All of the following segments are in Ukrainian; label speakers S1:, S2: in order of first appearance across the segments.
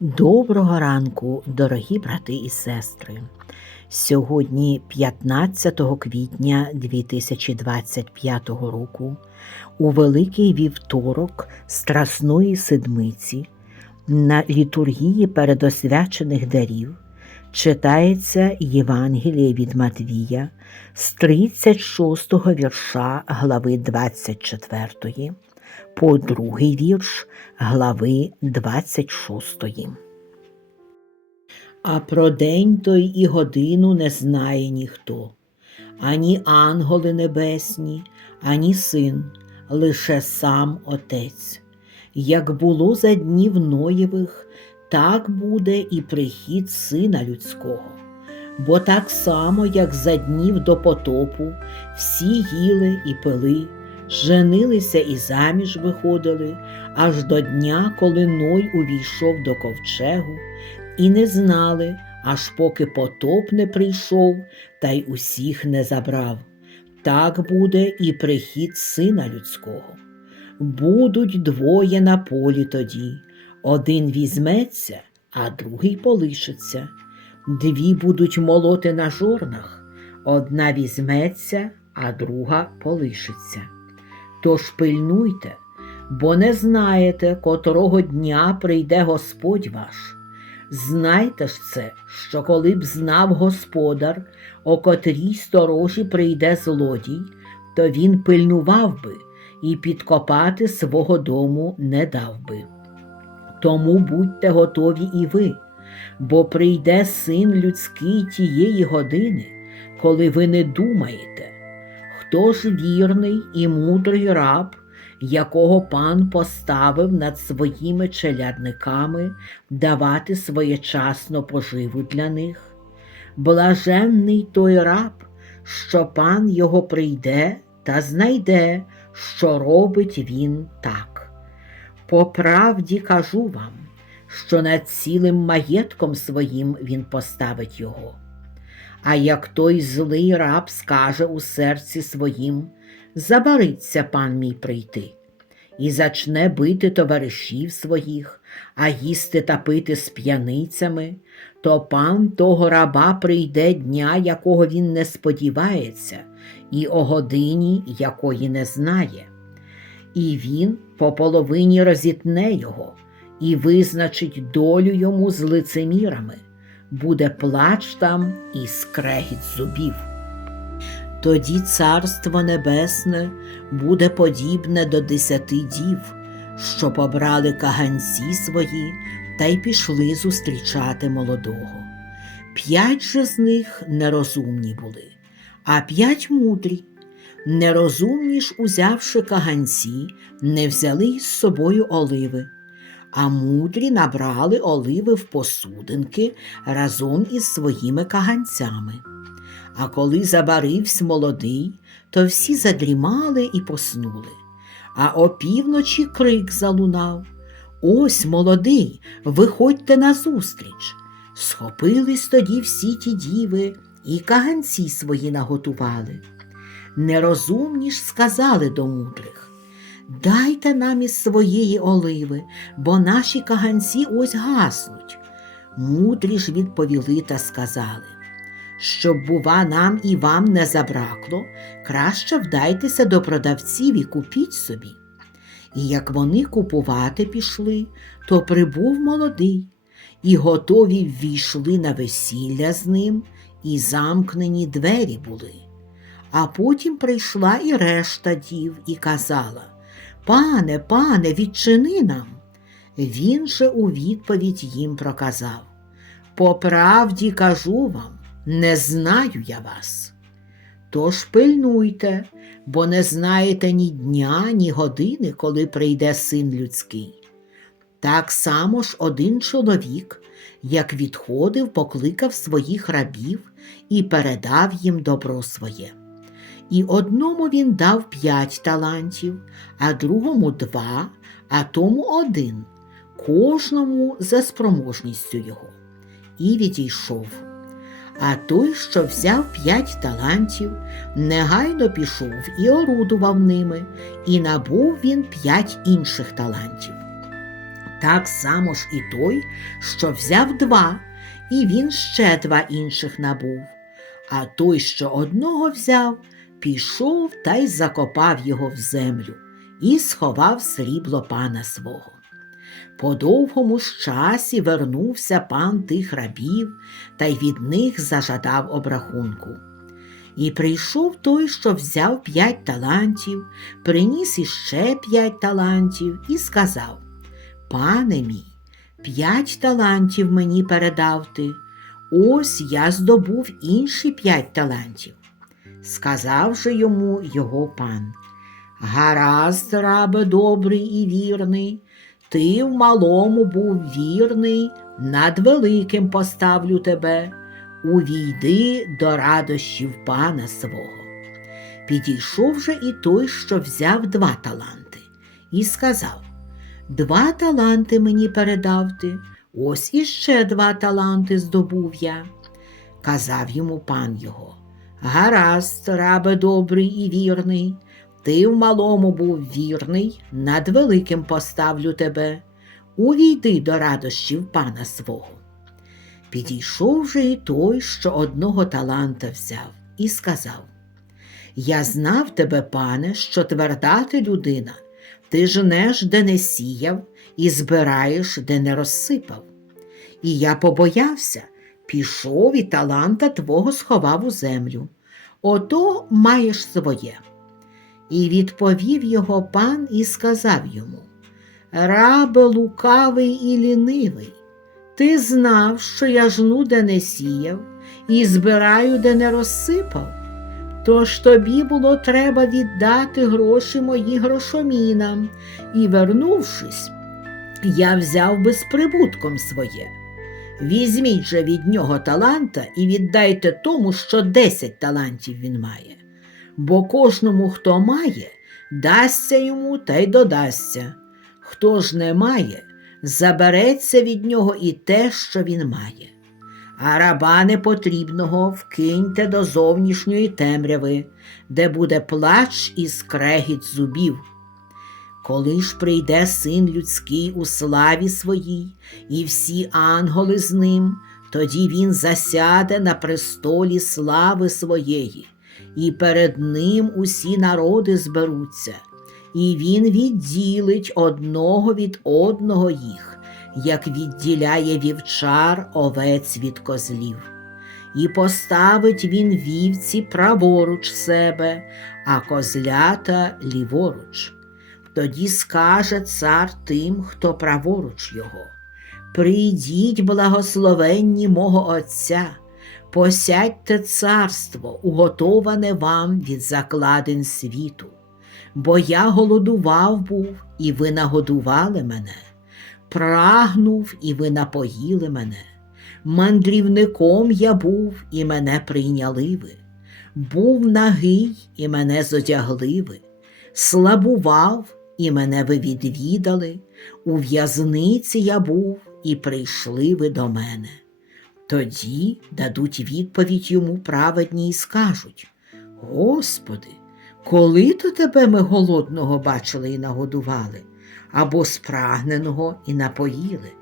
S1: Доброго ранку, дорогі брати і сестри. Сьогодні, 15 квітня 2025 року, у Великий вівторок Страсної Седмиці на літургії передосвячених дарів читається Євангеліє від Матвія з 36 вірша глави 24 по другий вірш глави 26. А про день той і годину не знає ніхто, ані ангели небесні, ані син, лише сам Отець. Як було за днів Ноєвих, так буде і прихід Сина Людського. Бо так само, як за днів до потопу, всі їли і пили, женилися і заміж виходили, аж до дня, коли Ной увійшов до ковчегу, і не знали, аж поки потоп не прийшов та й усіх не забрав. Так буде і прихід сина людського. Будуть двоє на полі тоді, один візьметься, а другий полишиться. Дві будуть молоти на жорнах, одна візьметься, а друга полишиться. Тож пильнуйте, бо не знаєте, котрого дня прийде Господь ваш. Знайте ж це, що коли б знав господар, о котрій сторожі прийде злодій, то він пильнував би і підкопати свого дому не дав би. Тому будьте готові і ви, бо прийде син людський тієї години, коли ви не думаєте, хто ж вірний і мудрий раб, якого пан поставив над своїми челядниками давати своєчасно поживу для них. Блаженний той раб, що пан його прийде та знайде, що робить він так. По правді кажу вам, що над цілим маєтком своїм він поставить його. А як той злий раб скаже у серці своїм, забариться пан мій прийти, і зачне бити товаришів своїх, а їсти та пити з п'яницями, то пан того раба прийде дня, якого він не сподівається, і о годині, якої не знає. І він по половині розітне його і визначить долю йому з лицемірами, буде плач там і скрегіт зубів. Тоді Царство Небесне буде подібне до десяти дів, що побрали каганці свої та й пішли зустрічати молодого. П'ять же з них нерозумні були, а п'ять мудрі. Нерозумні ж, узявши каганці, не взяли із собою оливи, а мудрі набрали оливи в посудинки разом із своїми каганцями. А коли забарився молодий, то всі задрімали і поснули. А опівночі крик залунав Ось молодий, виходьте назустріч. Схопились тоді всі ті діви і каганці свої наготували. Нерозумні ж сказали до мудрих Дайте нам із своєї оливи, бо наші каганці ось гаснуть. Мудрі ж відповіли та сказали щоб, бува, нам і вам не забракло, краще вдайтеся до продавців і купіть собі. І як вони купувати пішли, то прибув молодий, і готові ввійшли на весілля з ним, і замкнені двері були. А потім прийшла і решта дів і казала Пане, пане, відчини нам. Він же у відповідь їм проказав По правді кажу вам, не знаю я вас. Тож пильнуйте, бо не знаєте ні дня, ні години, коли прийде син людський. Так само ж один чоловік, як відходив, покликав своїх рабів і передав їм добро своє. І одному він дав п'ять талантів, а другому два, а тому один, кожному за спроможністю його. І відійшов. А той, що взяв п'ять талантів, негайно пішов і орудував ними, і набув він п'ять інших талантів. Так само ж і той, що взяв два, і він ще два інших набув. А той, що одного взяв, пішов та й закопав його в землю і сховав срібло пана свого. По довгому ж часі вернувся пан тих рабів та й від них зажадав обрахунку. І прийшов той, що взяв п'ять талантів, приніс іще п'ять талантів і сказав: Пане мій, п'ять талантів мені передав ти, ось я здобув інші п'ять талантів. Сказав же йому його пан. Гаразд, рабе добрий і вірний, ти в малому був вірний, над великим поставлю тебе. Увійди до радощів пана свого. Підійшов же і той, що взяв два таланти, і сказав: Два таланти мені передав ти, ось іще два таланти здобув я. Казав йому пан його: Гаразд, рабе добрий і вірний, ти в малому був вірний, над великим поставлю тебе. Увійди до радощів пана свого. Підійшов же і той, що одного таланта взяв, і сказав: Я знав тебе, пане, що тверда ти людина, ти жнеш, де не сіяв, і збираєш, де не розсипав. І я побоявся, пішов і таланта твого сховав у землю. Ото маєш своє. І відповів його пан і сказав йому: Рабе лукавий і лінивий, ти знав, що я жну, де не сіяв, і збираю, де не розсипав. Тож тобі було треба віддати гроші мої грошомінам, і, вернувшись, я взяв би з прибутком своє. Візьміть же від нього таланта і віддайте тому, що десять талантів він має. Бо кожному, хто має, дасться йому та й додасться. Хто ж не має, забереться від нього і те, що він має. А раба непотрібного вкиньте до зовнішньої темряви, де буде плач і скрегіт зубів. Коли ж прийде син людський у славі своїй, і всі ангели з ним, тоді він засяде на престолі слави своєї, і перед ним усі народи зберуться, і він відділить одного від одного їх, як відділяє вівчар овець від козлів. І поставить він вівці праворуч себе, а козлята ліворуч. Тоді скаже цар тим, хто праворуч його. Прийдіть, благословенні мого Отця, посядьте царство, уготоване вам від закладин світу. Бо я голодував був, і ви нагодували мене, прагнув, і ви напоїли мене. Мандрівником я був, і мене прийняли ви. Був нагий, і мене зодягли ви. Слабував, і мене ви відвідали, у в'язниці я був, і прийшли ви до мене. Тоді дадуть відповідь йому праведні і скажуть: Господи, коли то тебе ми голодного бачили і нагодували, або спрагненого і напоїли?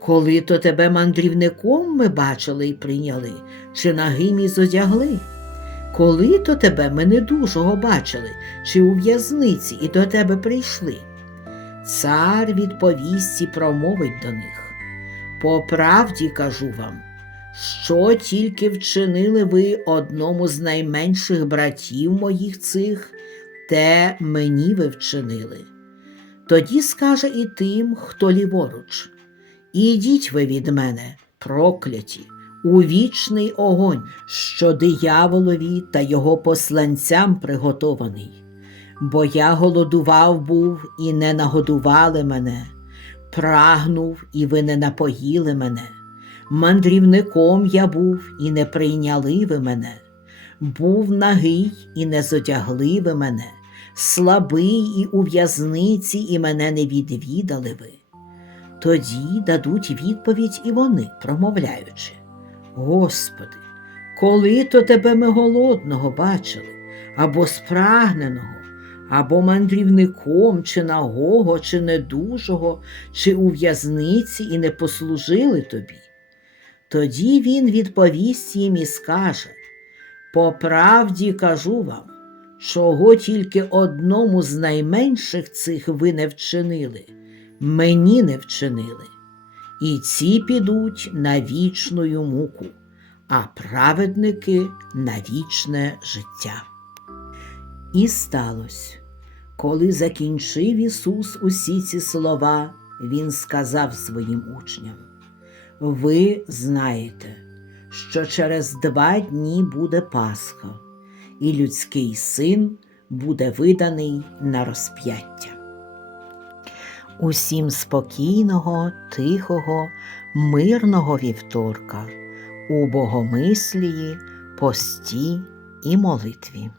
S1: Коли то тебе мандрівником ми бачили і прийняли, чи нагим і зодягли? Коли то тебе ми недужого бачили, чи у в'язниці і до тебе прийшли? Цар відповість і промовить до них. По правді кажу вам, що тільки вчинили ви одному з найменших братів моїх цих, те мені ви вчинили. Тоді скаже і тим, хто ліворуч. Ідіть ви від мене, прокляті, у вічний огонь, що дияволові та його посланцям приготований. Бо я голодував був і не нагодували мене, прагнув, і ви не напоїли мене. Мандрівником я був і не прийняли ви мене, був нагий і не зодягли ви мене, слабий і у в'язниці, і мене не відвідали ви. Тоді дадуть відповідь і вони, промовляючи: Господи, коли то тебе ми голодного бачили, або спрагненого, або мандрівником, чи нагого, чи недужого, чи у в'язниці і не послужили тобі. Тоді він відповість їм і скаже: По правді кажу вам, чого тільки одному з найменших цих ви не вчинили, мені не вчинили. І ці підуть на вічну муку, а праведники на вічне життя. І сталося, коли закінчив Ісус усі ці слова, Він сказав своїм учням: Ви знаєте, що через два дні буде Пасха, і людський син буде виданий на розп'яття. Усім спокійного, тихого, мирного вівторка у богомислії, пості і молитві.